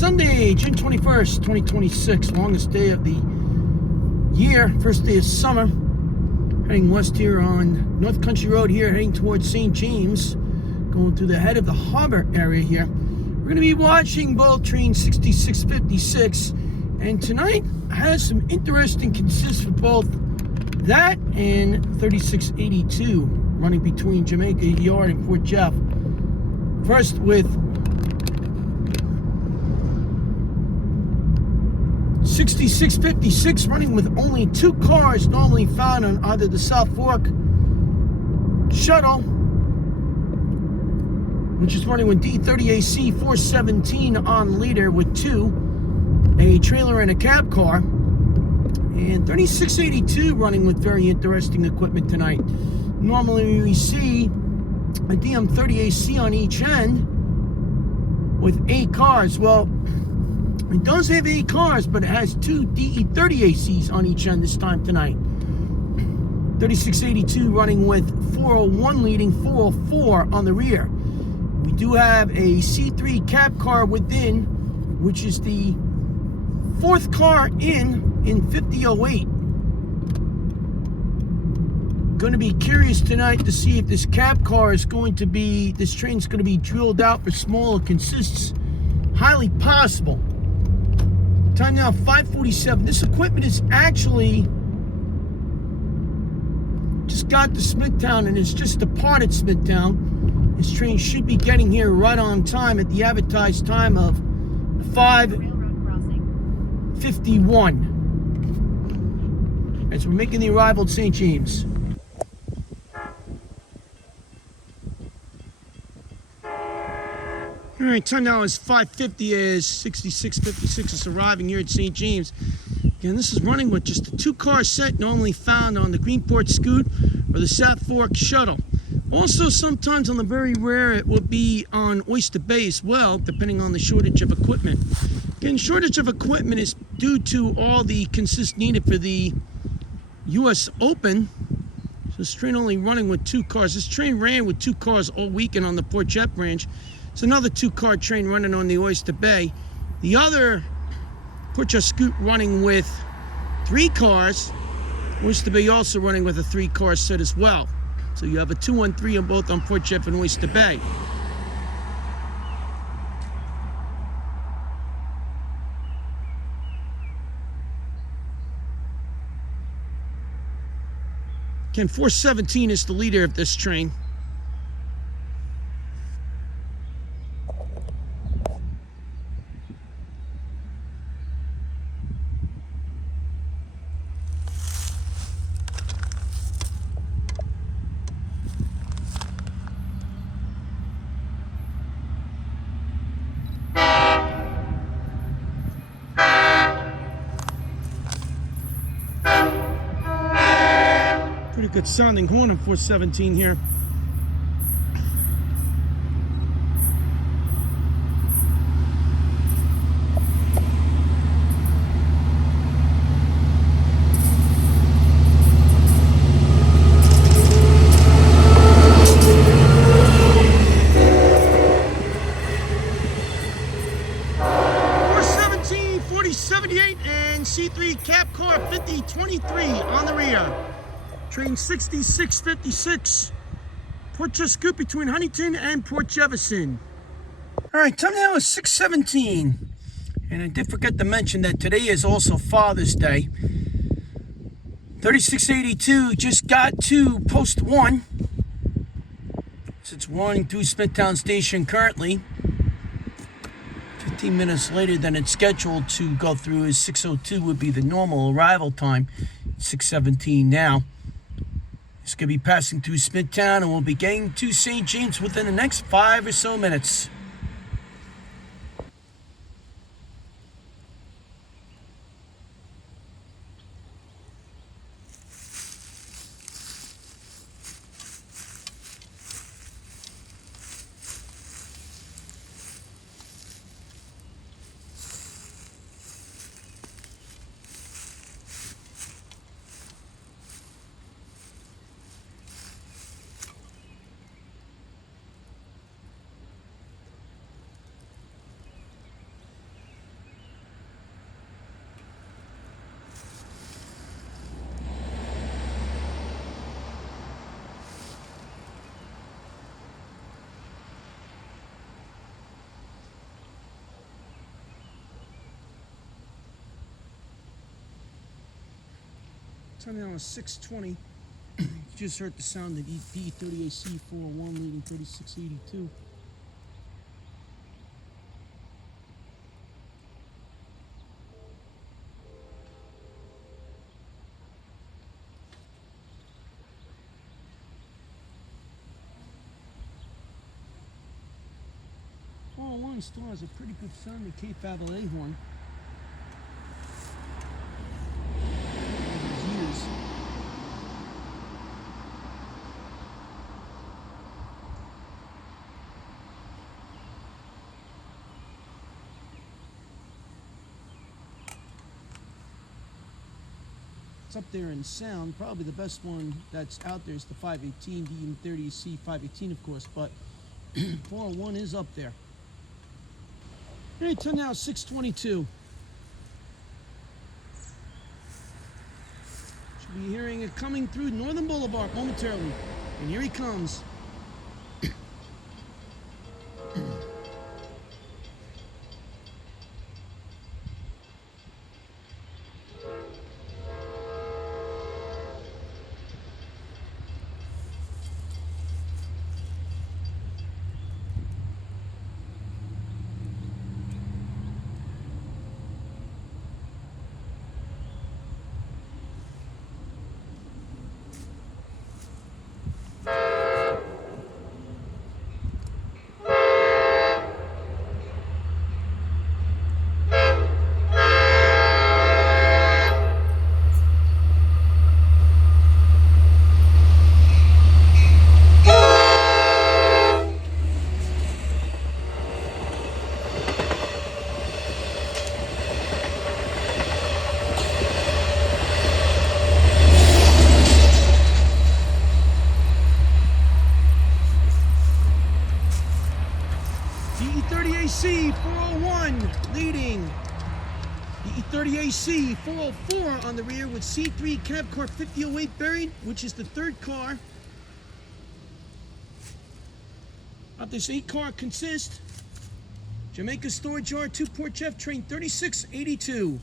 Sunday, June 21st, 2026, longest day of the year, first day of summer. Heading west here on North Country Road here, heading towards St. James, going through the head of the harbor area here. We're going to be watching both train 6656, and tonight has some interesting consists for both that and 3682, running between Jamaica Yard and Port Jeff. First with 6656 running with only two cars normally found on either the South Fork shuttle, which is running with D30AC 417 on leader with two, a trailer and a cab car, and 3682 running with very interesting equipment tonight. Normally we see a DM30AC on each end with 8 cars. Well, it does have 8 cars, but it has 2 DE30ACs on each end this time tonight. 3682 running with 401 leading, 404 on the rear. We do have a C3 cab car within, which is the 4th car in 5008. Going to be curious tonight to see if this cab car is going to be, this train's going to be drilled out for smaller consists. Highly possible. Time now 5:47. This equipment is actually just got to Smithtown and it's just departed Smithtown. This train should be getting here right on time at the advertised time of 5:51 as we're making the arrival at St. James. All right, time now is 5:50 as 6656 is arriving here at St. James. Again, this is running with just a 2-car set normally found on the Greenport Scoot or the South Fork shuttle. Also, sometimes on the very rare, it will be on Oyster Bay as well, depending on the shortage of equipment. Again, shortage of equipment is due to all the consists needed for the U.S. Open. So this train only running with 2 cars. This train ran with 2 cars all weekend on the Port Jeff branch. It's another 2-car train running on the Oyster Bay. The other Port Jeff Scoot running with 3 cars. Oyster Bay also running with a 3-car set as well. So you have a 2-1-3 on both on Port Jeff and Oyster Bay. Again, 417 is the leader of this train. Pretty good sounding horn on 417 here. And C3 cab car 5023 on the rear. Train 6656. Port Jeff Scoot between Huntington and Port Jefferson. All right, time now is 6:17. And I did forget to mention that today is also Father's Day. 3682 just got to post 1. So it's running through Smithtown Station currently. 15 minutes later than it's scheduled to go through is 6:02 would be the normal arrival time. 6:17 now. It's going to be passing through Smithtown and we'll be getting to St. James within the next 5 or so minutes. Time now is 6:20. You just heard the sound of DE30AC 401 leading 3682. One still has a pretty good sound, the Cape Valley horn. Years. It's up there in sound. Probably the best one that's out there is the 518, DE30AC 518, of course, but 401 is up there. Hey, till now 6:22. Should be hearing it coming through Northern Boulevard momentarily. And here he comes. DE30AC 401 leading. DE30AC 404 on the rear with C3 cab car 5008 buried, which is the third car. Of this 8-car consist Jamaica Storage Yard to Port Jeff train 3682.